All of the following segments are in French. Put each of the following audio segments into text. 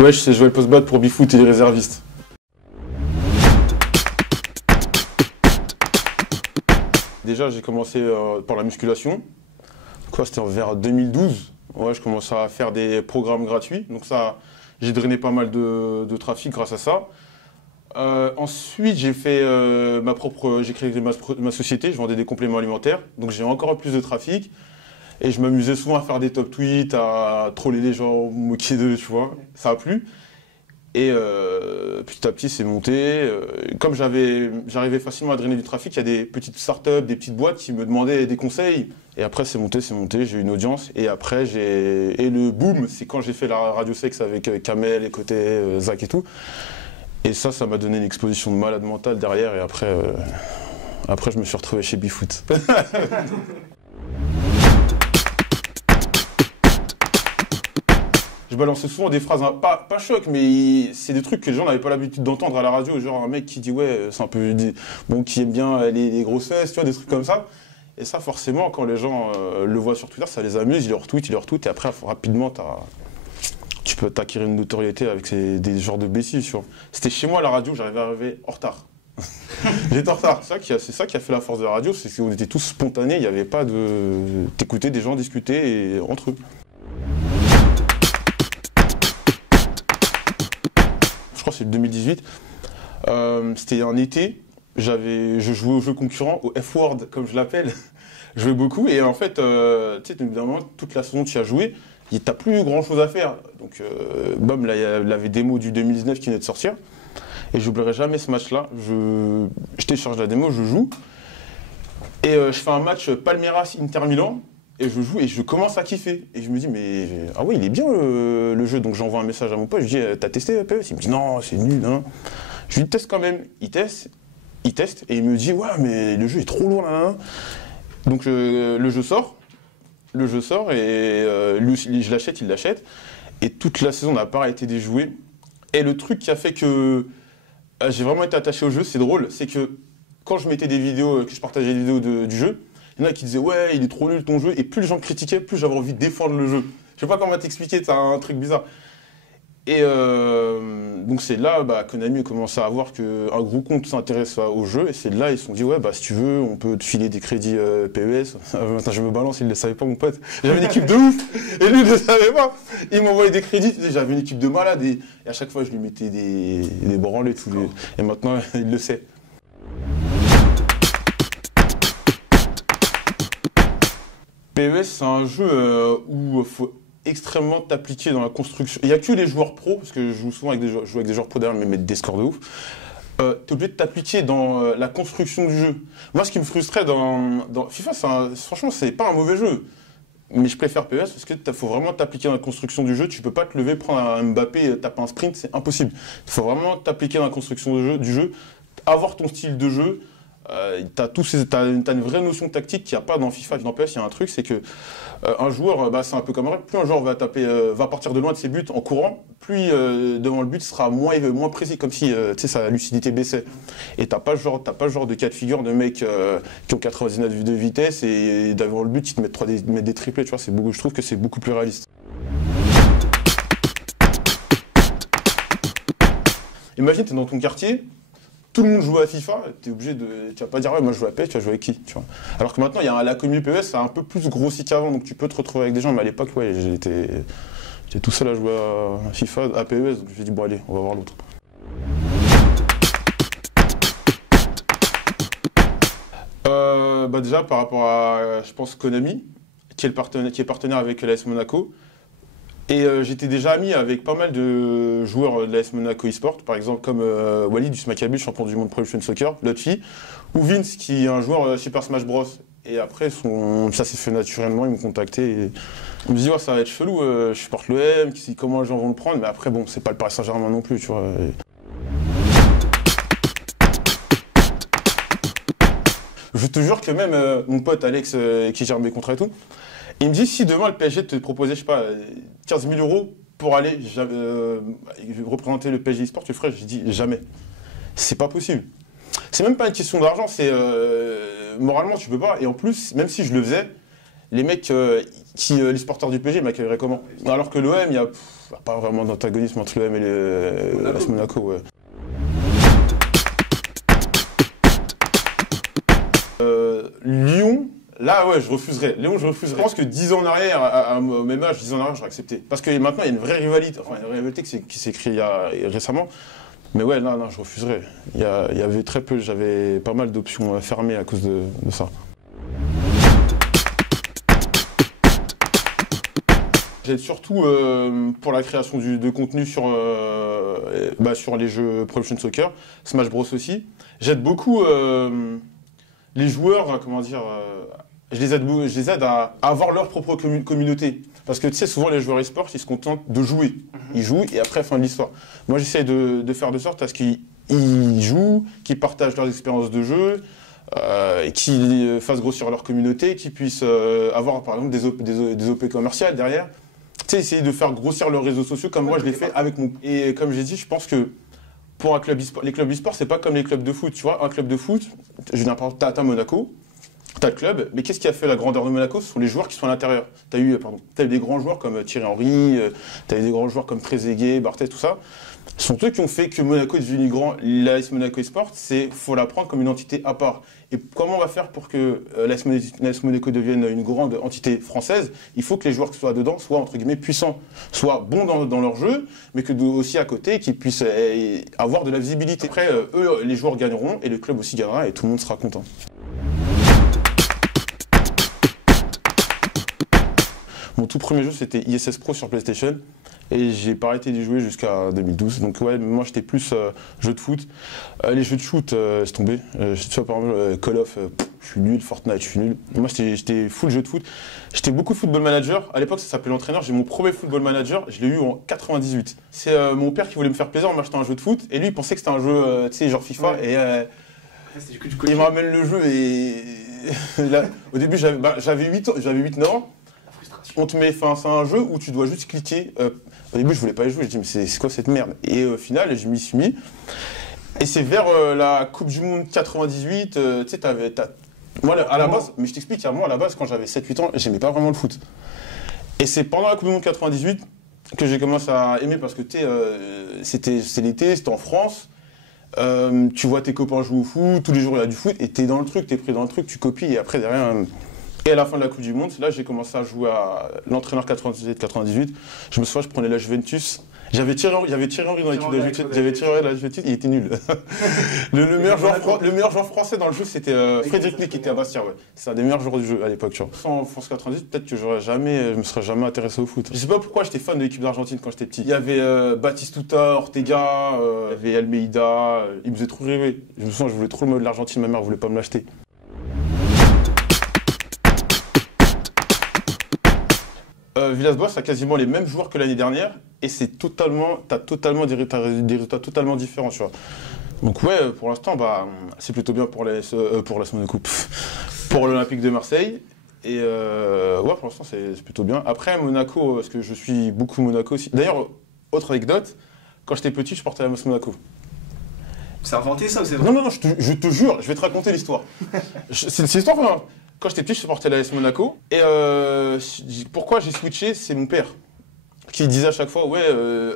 Ouais, je sais jouer le post-bat pour Bifoot et les réservistes. Déjà, j'ai commencé par la musculation. Quoi, c'était vers 2012. Ouais, je commençais à faire des programmes gratuits. Donc ça, j'ai drainé pas mal de trafic grâce à ça. Ensuite, j'ai créé ma société. Je vendais des compléments alimentaires. Donc j'ai encore plus de trafic. Et je m'amusais souvent à faire des top tweets, à troller les gens, me moquer d'eux, tu vois. Ça a plu. Et petit à petit, c'est monté. Comme j'arrivais facilement à drainer du trafic, il y a des petites startups, des petites boîtes qui me demandaient des conseils. Et après, c'est monté, j'ai eu une audience. Et après, et le boom, c'est quand j'ai fait la radio sexe avec Kamel, et côté Zach et tout. Et ça m'a donné une exposition de malade mental derrière. Et après, je me suis retrouvé chez Bifoot. Je balançais souvent des phrases, hein, pas choc, mais c'est des trucs que les gens n'avaient pas l'habitude d'entendre à la radio. Genre un mec qui dit ouais, c'est un peu bon, qui aime bien les grosses fesses, tu vois, des trucs comme ça. Et ça, forcément, quand les gens le voient sur Twitter, ça les amuse, ils le retweetent, et après, rapidement, tu peux t'acquérir une notoriété avec des genres de bêtises. Tu vois. C'était chez moi à la radio, j'arrivais à arriver en retard. J'étais en retard. C'est ça qui a fait la force de la radio, c'est qu'on était tous spontanés, il n'y avait pas de. T'écoutais des gens discuter entre eux. Je crois que c'est le 2018. C'était un été. Je jouais au jeu concurrent, au F-Word, comme je l'appelle. Je jouais beaucoup. Et en fait, tu sais, évidemment, toute la saison, tu as joué. T'as plus grand chose à faire. Donc, Bob, là, il avait démo du 2019 qui venait de sortir. Et j'oublierai jamais ce match-là. Je télécharge la démo, je joue. Et je fais un match Palmeiras-Inter Milan. Et je joue et je commence à kiffer. Et je me dis, mais ah oui, il est bien le jeu. Donc j'envoie un message à mon pote, je dis, t'as testé PES? Il me dit, non, c'est nul. Hein. Je lui teste quand même. Il teste, et il me dit, ouais, mais le jeu est trop lourd. Là. Donc le jeu sort et lui aussi, je l'achète, il l'achète. Et toute la saison n'a pas été déjouée. Et le truc qui a fait que j'ai vraiment été attaché au jeu, c'est drôle, c'est que quand je mettais des vidéos, que je partageais des vidéos du jeu, il y en a qui disaient ouais, il est trop nul ton jeu, et plus les gens critiquaient, plus j'avais envie de défendre le jeu. Je sais pas comment t'expliquer, c'est un truc bizarre. Et donc c'est là Konami a commencé à voir qu'un gros compte s'intéresse au jeu, et c'est là ils se sont dit ouais si tu veux, on peut te filer des crédits PES. Attends, je me balance, il ne le savait pas mon pote. J'avais une équipe de ouf, et lui il ne le savait pas. Il m'envoyait des crédits, j'avais une équipe de malades, et à chaque fois je lui mettais des branles et maintenant il le sait. PES, c'est un jeu où il faut extrêmement t'appliquer dans la construction. Il n'y a que les joueurs pros, parce que je joue souvent avec des joueurs pros derrière, mais mettre des scores de ouf. Tu es obligé de t'appliquer dans la construction du jeu. Moi, ce qui me frustrait dans FIFA, franchement, c'est pas un mauvais jeu. Mais je préfère PES parce qu'il faut vraiment t'appliquer dans la construction du jeu. Tu peux pas te lever, prendre un Mbappé, taper un sprint, c'est impossible. Il faut vraiment t'appliquer dans la construction du jeu, avoir ton style de jeu. T'as une vraie notion tactique qu'il n'y a pas dans FIFA. Dans PES, il y a un truc, c'est que un joueur, c'est un peu comme un rap. Plus un joueur va partir de loin de ses buts en courant, plus devant le but sera moins précis, comme si sa lucidité baissait. Et t'as pas le genre de cas de figure de mecs qui ont 99 de vitesse et devant le but ils te mettent des triplés. Tu vois, je trouve que c'est beaucoup plus réaliste. Imagine, t'es dans ton quartier. Tout le monde joue à FIFA, tu vas pas dire ouais, moi je joue à PES, tu vas jouer avec qui, tu vois. Alors que maintenant, la commu PES, c'est un peu plus grossi qu'avant, donc tu peux te retrouver avec des gens, mais à l'époque, ouais, j'étais tout seul à jouer à FIFA, à PES, donc j'ai dit bon allez, on va voir l'autre. Déjà, par rapport à, je pense, Konami, qui est partenaire avec l'AS Monaco. Et j'étais déjà ami avec pas mal de joueurs de l'AS Monaco eSport, par exemple comme Walid du Smakabu, champion du monde Pro Evolution Soccer, Lotfi, ou Vince qui est un joueur Super Smash Bros. Et après, ça s'est fait naturellement, ils m'ont contacté. Et ils me disent, ouais, ça va être chelou, je supporte l'OM, comment les gens vont le prendre, mais après, bon, c'est pas le Paris Saint-Germain non plus, tu vois. Je te jure que même mon pote Alex, qui gère mes contrats et tout, il me dit, si demain le PSG te proposait, je sais pas, 15 000 € pour aller représenter le PSG eSport, tu le ferais? Je dis jamais. C'est pas possible. C'est même pas une question d'argent, c'est moralement tu peux pas. Et en plus, même si je le faisais, les mecs, les supporters du PSG m'accueilleraient comment? Alors que l'OM, il n'y a pas vraiment d'antagonisme entre l'OM et l'AS Monaco. Ouais. Lyon, là ouais, je refuserais. Lyon, je refuserais. Je pense que 10 ans en arrière, à même âge, 10 ans en arrière, j'aurais accepté. Parce que maintenant, il y a une vraie rivalité. Enfin, une rivalité qui s'est créée récemment. Mais ouais, là, non, je refuserais. Il y avait très peu, j'avais pas mal d'options fermées à cause de ça. J'aide surtout pour la création de contenu sur les jeux Pro Evolution Soccer, Smash Bros aussi. J'aide beaucoup les joueurs, comment dire, je les aide à avoir leur propre communauté. Parce que tu sais, souvent les joueurs e-sport, ils se contentent de jouer. Ils jouent et après, fin de l'histoire. Moi, j'essaie de faire de sorte à ce qu'ils jouent, qu'ils partagent leurs expériences de jeu, et qu'ils fassent grossir leur communauté, qu'ils puissent avoir par exemple des OP commerciales derrière. Tu sais, essayer de faire grossir leurs réseaux sociaux comme moi je l'ai fait avec mon... Et comme j'ai dit, je pense que pour un club e-sport, les clubs e-sport, c'est pas comme les clubs de foot. Tu vois, un club de foot, je viens par exemple, t'as Monaco, t'as le club, mais qu'est-ce qui a fait la grandeur de Monaco? Ce sont les joueurs qui sont à l'intérieur. T'as eu des grands joueurs comme Thierry Henry, t'as eu des grands joueurs comme Trezeguet, Barthez, tout ça. Ce sont eux qui ont fait que Monaco est devenu grand. L'AS Monaco eSport, faut la prendre comme une entité à part. Et comment on va faire pour que l'AS Monaco devienne une grande entité française? Il faut que les joueurs qui soient dedans soient, entre guillemets, puissants, soient bons dans leur jeu, mais que aussi à côté, qu'ils puissent avoir de la visibilité. Après, eux, les joueurs gagneront, et le club aussi gagnera, et tout le monde sera content. Mon tout premier jeu, c'était ISS Pro sur PlayStation. Et j'ai pas arrêté d'y jouer jusqu'à 2012. Donc ouais, moi j'étais plus jeu de foot. Les jeux de shoot, c'est tombé. Tu vois, par exemple, Call of, je suis nul. Fortnite, je suis nul. Moi j'étais full jeu de foot. J'étais beaucoup Football Manager. À l'époque, ça s'appelait l'entraîneur. J'ai mon premier Football Manager. Je l'ai eu en 98. C'est mon père qui voulait me faire plaisir en m'achetant un jeu de foot. Et lui, il pensait que c'était un jeu, tu sais, genre FIFA. Ouais. Et il me ramène le jeu et là, au début, j'avais 8-9 ans. On te met, c'est un jeu où tu dois juste cliquer. Au début, je voulais pas y jouer. Je dis, mais c'est quoi cette merde? Et au final, je m'y suis mis. Et c'est vers la Coupe du Monde 98. Tu sais, moi, à la base, mais je t'explique, moi, à la base, quand j'avais 7-8 ans, j'aimais pas vraiment le foot. Et c'est pendant la Coupe du Monde 98 que j'ai commencé à aimer parce que c'était l'été, c'était en France. Tu vois tes copains jouer au foot, tous les jours il y a du foot, et t'es dans le truc, t'es pris dans le truc, tu copies, et après derrière. Et à la fin de la Coupe du Monde, c'est là que j'ai commencé à jouer à l'entraîneur 97-98. Je me souviens, je prenais la Juventus. Il y avait Thierry Henry dans l'équipe de Juventus. J'avais Thierry Henry dans la Juventus, il était nul. le meilleur joueur français dans le jeu, c'était Frédéric Lee qui était à Bastia. Ouais. C'est un des meilleurs joueurs du jeu à l'époque. Sans France 98, peut-être que je me serais jamais intéressé au foot. Je sais pas pourquoi j'étais fan de l'équipe d'Argentine quand j'étais petit. Il y avait Batistuta, Ortega, il y avait Almeida. Il me faisait trop rêver. Je me souviens, je voulais trop le mot de l'Argentine, ma mère voulait pas me l'acheter. Villas-Boas a quasiment les mêmes joueurs que l'année dernière et t'as totalement des résultats totalement différents, tu vois. Donc ouais, pour l'instant, c'est plutôt bien pour la Monaco, pour l'Olympique de Marseille. Et ouais, pour l'instant, c'est plutôt bien. Après, Monaco, parce que je suis beaucoup Monaco aussi. D'ailleurs, autre anecdote, quand j'étais petit, je portais la l'AS Monaco. C'est inventé ça ou c'est vrai? Non, je te jure, je vais te raconter l'histoire. C'est l'histoire, hein. Quand j'étais petit, je supportais l'AS Monaco. Et pourquoi j'ai switché, c'est mon père qui disait à chaque fois, ouais,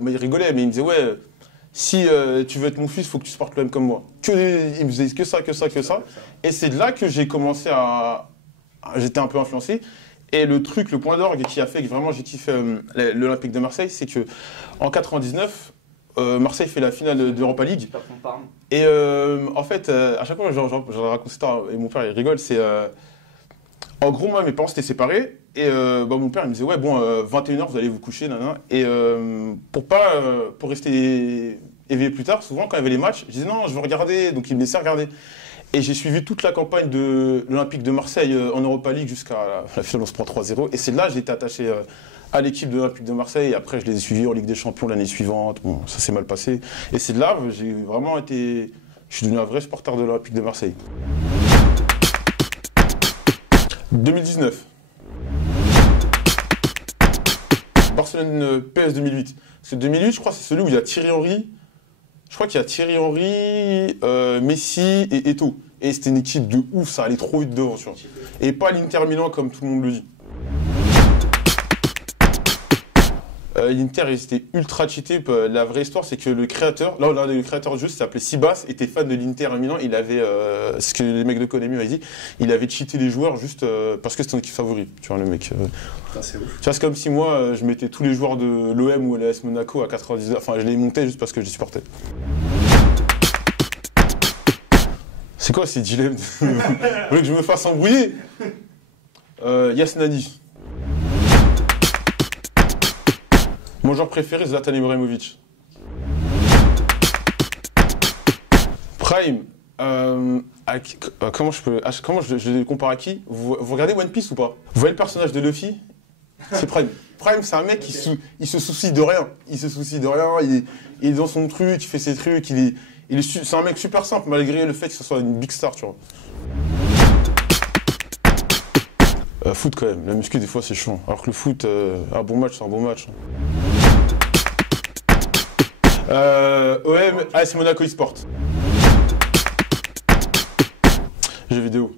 mais il rigolait, mais il me disait, ouais, si tu veux être mon fils, il faut que tu supportes l'OM comme moi. Il me disait que ça. Et c'est de là que j'ai commencé j'étais un peu influencé. Et le point d'orgue qui a fait que vraiment j'ai kiffé l'Olympique de Marseille, c'est que en 99, Marseille fait la finale d'Europa League. Et en fait, à chaque fois, j'en raconte ça, et mon père il rigole, c'est... En gros, moi, mes parents s'étaient séparés et mon père il me disait ouais bon 21h vous allez vous coucher nanana. Et pour rester éveillé plus tard, souvent quand il y avait les matchs, je disais non je veux regarder, donc il me laissait regarder. Et j'ai suivi toute la campagne de l'Olympique de Marseille en Europa League jusqu'à la finale on se prend 3-0 et c'est là que j'ai été attaché à l'équipe de l'Olympique de Marseille et après je les ai suivis en Ligue des Champions l'année suivante. Bon ça s'est mal passé et c'est de là que j'ai vraiment été, je suis devenu un vrai supporter de l'Olympique de Marseille. 2019. Barcelone PS 2008. C'est 2008, je crois, c'est celui où il y a Thierry Henry. Je crois qu'il y a Thierry Henry, Messi et Eto'o. Et c'était une équipe de ouf, ça allait trop vite devant, tu vois. Et pas l'Inter Milan comme tout le monde le dit. L'Inter, ils étaient ultra cheatés. La vraie histoire, c'est que le créateur, là, on a le créateur du jeu, s'appelait Sibas, était fan de l'Inter à Milan. Il avait, ce que les mecs de Konami avaient dit, il avait cheaté les joueurs juste parce que c'était son équipe favori. Tu vois, le mec. Putain, c'est ouf. Tu vois, c'est comme si moi, je mettais tous les joueurs de l'OM ou l'AS Monaco à 99. Enfin, je les montais juste parce que je les supportais. C'est quoi ces dilemmes? Vous voulez que je me fasse embrouiller? Yasnani. Mon joueur préféré, Zlatan Ibrahimovic. Prime. Comment je les compare à qui? Vous regardez One Piece ou pas? Vous voyez le personnage de Luffy? C'est Prime. Prime, c'est un mec qui se soucie de rien. Il se soucie de rien, il est dans son truc, il fait ses trucs, c'est un mec super simple malgré le fait que ce soit une big star, tu vois. Foot quand même, la muscu des fois c'est chiant. Alors que le foot, un bon match c'est un bon match. OM, AS Monaco eSport. Jeux vidéo.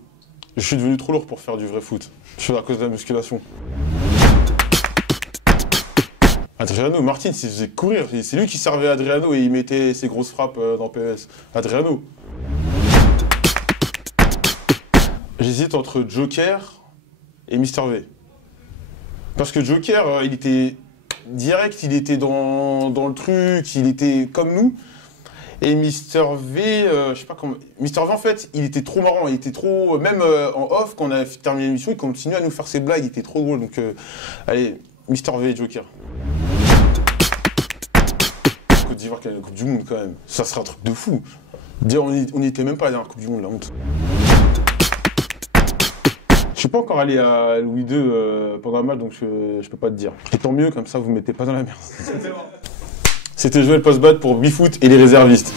Je suis devenu trop lourd pour faire du vrai foot. Je suis à cause de la musculation. Adriano, Martin, il se faisait courir. C'est lui qui servait Adriano et il mettait ses grosses frappes dans PS. Adriano. J'hésite entre Joker et Mister V. Parce que Joker, il était direct, il était dans le truc, il était comme nous. Et Mister V, je sais pas comment... Mister V, en fait, il était trop marrant, il était trop... Même en off, quand on a terminé l'émission, il continuait à nous faire ses blagues, il était trop drôle. Donc, allez, Mister V et Joker. Côte d'Ivoire qui a la Coupe du Monde, quand même. Ça serait un truc de fou. Dire, on n'y était même pas à la Coupe du Monde, la honte. Je suis pas encore allé à Louis II pendant le match, donc je peux pas te dire. Et tant mieux, comme ça vous me mettez pas dans la merde. C'était Joël Postbat pour Bifoot et les réservistes.